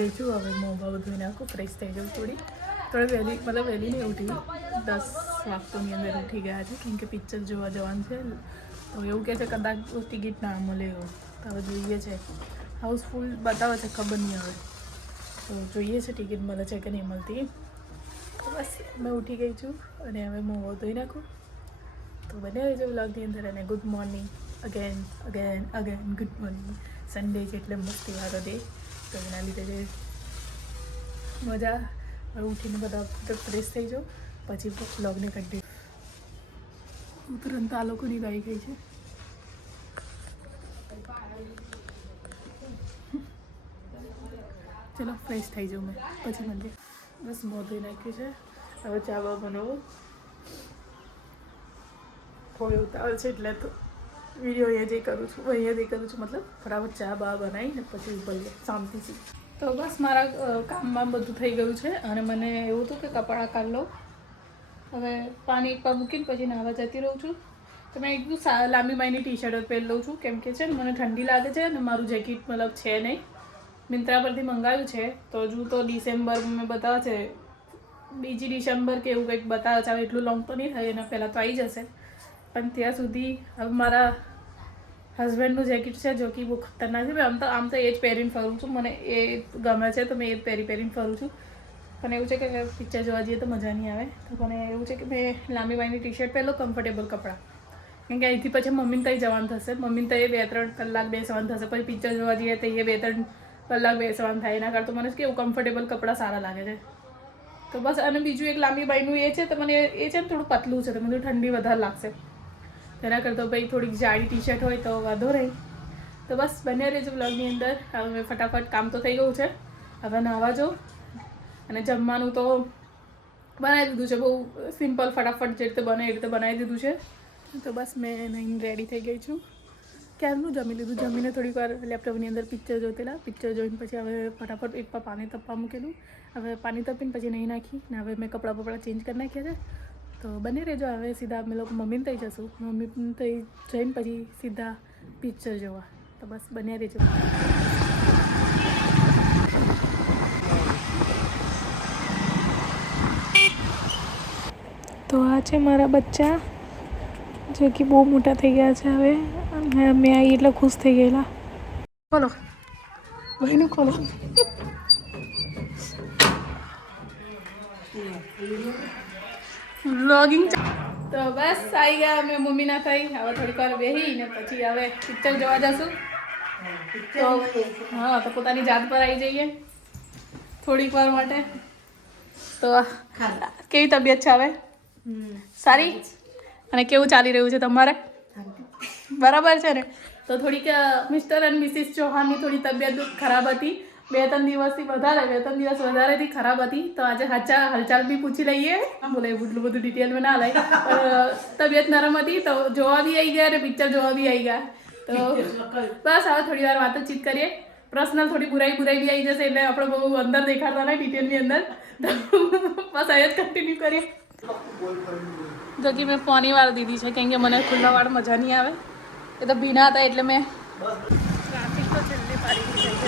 ગઈ છું. હવે મોંમાં ધોઈ નાખું, ફ્રેશ થઈ જાઉં થોડી વહેલી, મતલબ વહેલી નહીં ઉઠી, 10 વાગ્યાની અંદર ઉઠી ગયા છે કેમ કે પિક્ચર જોવા જવાનું છે. તો એવું કહે છે કદાચ ટિકિટ ના મળે એવું, તો હવે જોઈએ છે. હાઉસફુલ બતાવે છે, ખબર નહીં હવે, તો જોઈએ છે ટિકિટ મળે છે કે નહીં મળતી. તો બસ મેં ઉઠી ગઈ છું અને હવે મોં ધોઈ નાખું. તો બને રહેજો વ્લોગની અંદર. અને good morning again good morning. Sunday છે એટલે મસ્તી વાળો ડે, તો એના લીધે જે મજા. હવે ઉઠીને બધા ફ્રેશ થઈ જાઓ, પછી વ્લોગને કન્ટિન્યુ. તુરંત આ લોકોની આવી ગઈ છે. ચલો ફ્રેશ થઈ જાઉં મેં, પછી મળીએ. બસ મોં ધોઈ નાખ્યું છે, હવે ચા બા બનાવો. થોડી ઉતાવળ છે એટલે તો વિડીયો અહીંયા જે કરું છું મતલબ ફટાફટ ચા બા બનાવીને પછી ઉપર શાંતિથી. તો બસ મારા કામમાં બધું થઈ ગયું છે અને મને એવું હતું કે કપડાં કાઢ લઉં. હવે પાણી એક પર મૂકીને પછી નાહવા જતી રહું છું. તો મેં એકદમ લાંબી બાઈની ટી શર્ટ પહેરી લઉં છું કેમ કે છે ને મને ઠંડી લાગે છે અને મારું જેકેટ મતલબ છે નહીં. મિંત્રા પરથી મંગાવ્યું છે તો હજુ તો ડિસેમ્બર મેં બતાવે છે, 2 ડિસેમ્બર કે એવું કંઈક બતાવે છે. હવે એટલું લોંગ તો નહીં થાય, એના પહેલાં તો આવી જશે, પણ ત્યાં સુધી હવે મારા હસબન્ડનું જેકેટ છે જો કે બહુ ખતરનાક છે. આમ તો એ જ પહેરીને ફરું છું, મને એ ગમે છે તો મેં એ જ પહેરીને ફરું છું. પણ એવું છે કે પિક્ચર જોવા જઈએ તો મજા નહીં આવે, તો મને એવું છે કે મેં લાંબી બાઈની ટી શર્ટ પહેલો, કમ્ફર્ટેબલ કપડાં. કેમ કે અહીંથી પછી મમ્મીને ત્યાં જવાનું થશે, મમ્મીને ત્યાં 2-3 કલાક બેસવાનું થશે, પછી પિક્ચર જોવા જઈએ તો એ 2-3 કલાક બેસવાનું થાય. એના કરતાં મને કેવું કમ્ફર્ટેબલ કપડાં સારા લાગે છે. તો બસ. અને બીજું એક લાંબી બાઈનું એ છે તો મને એ છે ને થોડું પતલું છે તો મને ઠંડી વધારે લાગશે. તેના કરતાં ભાઈ થોડીક જાડી ટી શર્ટ હોય તો વાંધો નહીં. તો બસ બને રહેજો બ્લોગની અંદર. હવે ફટાફટ કામ તો થઈ ગયું છે, હવે નાહવા જાઉં. અને જમવાનું તો બનાવી દીધું છે, બહુ સિમ્પલ ફટાફટ જે રીતે બને એ રીતે બનાવી દીધું છે. તો બસ મેં નહીં રેડી થઈ ગઈ છું, ક્યારનું જમી લીધું. જમીને થોડીક વાર લેપટોપની અંદર પિક્ચર જોઈને પછી હવે ફટાફટ એક પર પાણી તપવા મૂકેલું. હવે પાણી તપીને પછી નહીં નાખી ને હવે મેં કપડાં ચેન્જ કરી નાખ્યા છે. તો બની રહેજો. હવે સીધા અમે લોકો મમ્મીને ત્યાં જશું, મમ્મી ત્યાં જઈને પછી સીધા પિક્ચર જોવા. તો બસ બન્યા રહેજો. તો આ છે મારા બચ્ચા જો કે બહુ મોટા થઈ ગયા છે હવે, અને મેં આવી એટલે ખુશ થઈ ગયેલા. ખોલો ભાઈનું ખોલો. વ્લોગિંગ. તો બસ આવી ગયા અમે મમ્મીના થઈ. હવે થોડીક વાર બેસીને પછી હવે પિક્ચર જોવા જશું. તો હા, તો પોતાની જાત પર આવી જઈએ થોડીક વાર માટે. તો કેવી તબિયત છે હવે? સારી. અને કેવું ચાલી રહ્યું છે તમારે? બરાબર છે ને? તો થોડીક મિસ્ટર અને મિસિસ ચૌહાણની થોડી તબિયત ખરાબ હતી, 2-3 દિવસથી વધારેથી ખરાબ હતી. તો આજે હાલચાલ બી પૂછી લઈએ. બોલે એટલું બધું ડિટેલમાં ના લઈ, તબિયત નરમ હતી તો જોવા બી આવી ગયા અને પિક્ચર જોવા બી આવી ગયા. તો બસ હવે થોડી વાર વાતચીત કરીએ. પર્સનલ થોડી બુરાઈ બી આવી જશે એટલે આપણે બહુ અંદર દેખાડતા નહીં ડિટેલની અંદર. બસ અહીંયા જ કન્ટિન્યુ કરીએ. જો કે મેં પોની વાર દીધી છે કેમ કે મને ખુલ્લા વાળ મજા નહીં આવે. એ તો ભીના હતા એટલે મેં ટ્રાફિક તો છેલ્લી પાડી દીધી.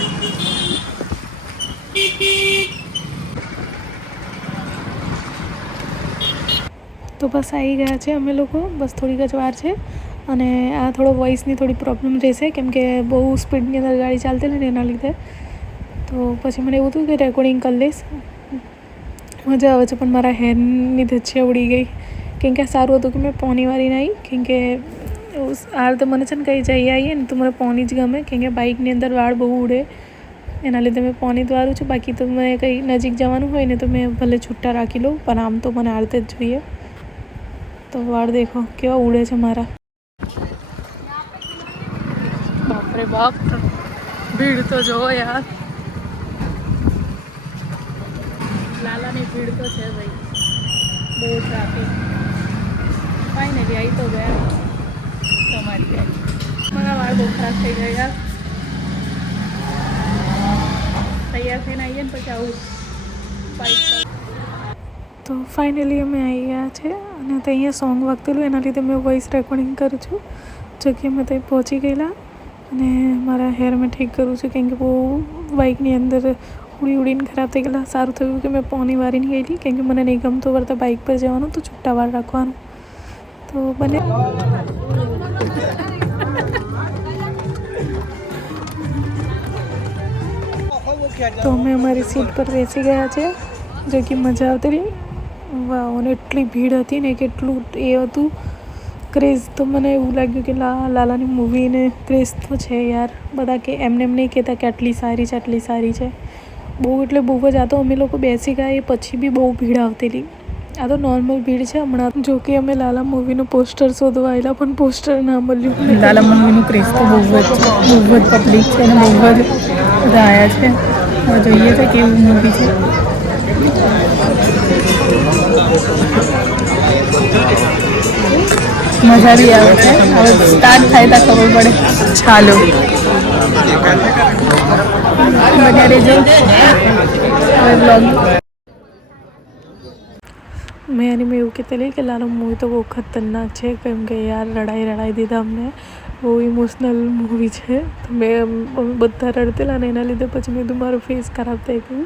તો બસ આવી ગયા છે અમે લોકો, બસ થોડીક જ વાર છે. અને આ થોડો વોઇસની થોડી પ્રોબ્લેમ રહેશે કેમ કે બહુ સ્પીડની અંદર ગાડી ચાલતી ને એના લીધે. તો પછી મને એવું હતું કે રેકોર્ડિંગ કરી લઈશ, મજા આવે છે. પણ મારા હેરની ધચ્છે ઉડી ગઈ કેમ કે સારું હતું કે મેં પોની વાળી નહીં, કેમ કે આ તો મને છે ને કંઈ જઈ આવીએ ને તો મને પોની જ ગમે કેમ કે બાઇકની અંદર વાળ બહુ ઉડે, એના લીધે મેં પોની જ વાળું છું. બાકી તો મેં કંઈ નજીક જવાનું હોય ને તો મેં ભલે છૂટા રાખી લઉં, પણ આમ તો મને આ રીતે જ જોઈએ. તો વાળ દેખો કેવા ઉડે છે મારા. બાપરે બાપ, ભીડ તો જોવો યાર. લાલાની ભીડ તો છે ભાઈ, બહુ ટ્રાફિક. ફાઇનલી આવી તો ગયા તમારી ત્યાં. મારા વાળ બહુ ખરાબ થઈ ગયા યાર. તૈયાર થઈને આવીએ ને પછી આવું બાઇક પર. તો ફાઇનલી અમે આવી ગયા છે અને તો અહીંયા સોંગ વાગતેલું એના લીધે મેં વોઇસ રેકોર્ડિંગ કરું છું. જો કે અમે ત્યાં પહોંચી ગયેલા અને મારા હેર મેં ઠીક કરું છું કેમ કે બહુ બાઇકની અંદર ઉડી ઉડીને ખરાબ થઈ ગયેલા. સારું થયું કે મેં પોની વારીને ગયેલી, કેમ કે મને નહીં ગમતું વળતા બાઇક પર જવાનું, તો છૂટા વાળ રાખવાનું. તો બને તો અમે અમારી સીટ પર બેસી ગયા છે, જો કે મજા આવતી રહી. વાવ, અને એટલી ભીડ હતી ને, કેટલું એ હતું ક્રેઝ. તો મને એવું લાગ્યું કે લાલાની મૂવીને ક્રેઝ તો છે યાર. બધા કે એમને એમ નહીં કહેતા કે આટલી સારી છે, આટલી સારી છે. બહુ એટલે બહુ જ. આ તો અમે લોકો બેસી ગયા એ પછી બી બહુ ભીડ આવતી. આ તો નોર્મલ ભીડ છે હમણાં. જો કે અમે લાલા મૂવીનું પોસ્ટર શોધવા આવેલા, પણ પોસ્ટર ના મળ્યું. લાલા મૂવીનું ક્રેઝ તો બહુ જ છે, બહુ જ પબ્લિક છે અને બહુ જ બધા આવ્યા છે. હવે જોઈએ છે કેવું મૂવી છે. મજા બી આવે છે. હવે સ્ટાર્ટ થાય તો ખબર પડે. ચાલો બધા રહેજો. હવે બ્લોગ મેં એવું કહેતી કે લાલો મૂવી તો બહુ ખતરનાક છે, કેમ કે યાર રડાઈ દીધા અમને. બહુ ઇમોશનલ મૂવી છે. તો મેં બધા રડતેલા ને એના લીધે પછી મેં મારું ફેસ ખરાબ થઈ ગયું.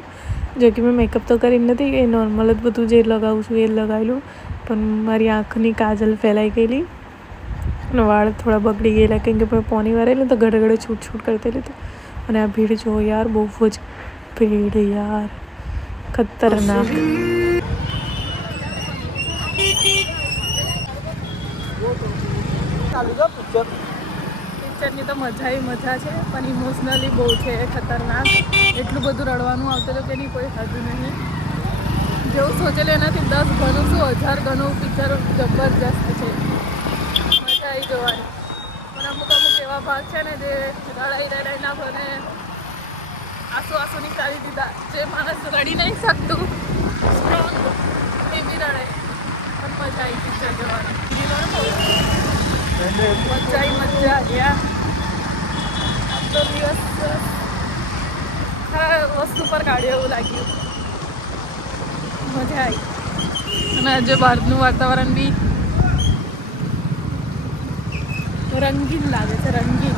જો કે મેં મેકઅપ તો કરી નથી, એ નોર્મલ જ બધું જે લગાવું છું એ લગાવેલું, પણ મારી આંખની કાજલ ફેલાઈ ગયેલી અને વાળ થોડા બગડી ગયેલા, કેમ કે મેં પોની વારેલું તો ગળે છૂટ કરતી લીધું. અને આ ભીડ જો યાર, બહુ જ ભીડ યાર, ખતરનાક. પિક્ચરની તો મજા છે, પણ ઇમોશનલી બહુ છે, ખતરનાક. એટલું બધું રડવાનું આવતું હતું કે નહીં કોઈ હદ નહીં. જેવું સોચેલું એનાથી 10 ગણું શું 1000 ગણું પિક્ચર જબરજસ્ત છે. મજા આવી જોવાની. પણ અમુક એવા ભાગ છે ને જે રડાઈ ના ભરે આંસુ નીકાળી દીધા. જે માણસ રડી નહીં શકતું સ્ટ્રોંગ, એ બી રડે. પણ મજા આવી પિક્ચર જોવાની. મજા ગયા. આટલો દિવસ વસ્તુ પર કાઢ્યો એવું લાગ્યું. મજા આવી. અને આજે બહારનું વાતાવરણ બી રંગીન લાગે છે, રંગીન.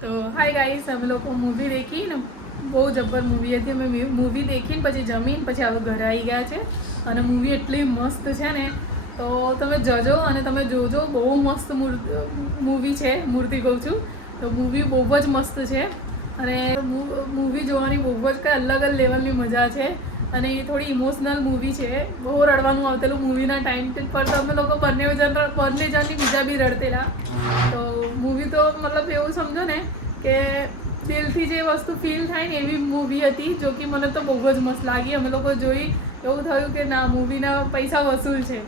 તો હાય ગાઈસ, અમે લોકો મૂવી દેખી ને, બહુ જબર મૂવી હતી. અમે મૂવી દેખીને પછી જમીન પછી હવે ઘરે આવી ગયા છે. અને મૂવી એટલી મસ્ત છે ને, તો તમે જજો અને તમે જોજો. બહુ મસ્ત મૂવી છે. મૂર્તિ કહું છું તો મૂવી બહુ જ મસ્ત છે. અને મૂવી જોવાની બહુ જ કંઈ અલગ જ લેવલની મજા છે. અને એ થોડી ઇમોશનલ મૂવી છે. બહુ રડવાનું આવતેલું મૂવીના ટાઈમ પર. તો અમે લોકો બંને જણની બીજા બી રડતેલા. તો મૂવી તો મતલબ એવું સમજો ને કે દિલથી જે વસ્તુ ફીલ થાય ને એવી મૂવી હતી. જો કે મને તો બહુ જ મસ્ત લાગી. અમે લોકો જોઈ, એવું થયું કે ના, મૂવીના પૈસા વસૂલ છે.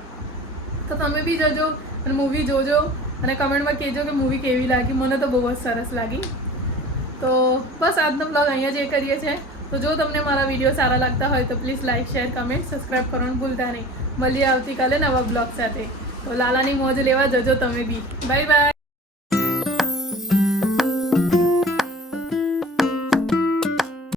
તો તમે બી જજો અને મૂવી જોજો અને કમેન્ટમાં કહેજો કે મૂવી કેવી લાગી. મને તો બહુ જ સરસ લાગી. તો બસ આજનો બ્લોગ અહીંયા જ કરીએ છીએ. તો જો તમને મારા વિડીયો સારા લાગતા હોય તો please like, share, comment, subscribe કરવાનું ભૂલતા નહીં. મળીએ આવતીકાલે નવા બ્લોગ સાથે. તો લાલાની મોજ લેવા જજો તમે બી. Bye bye.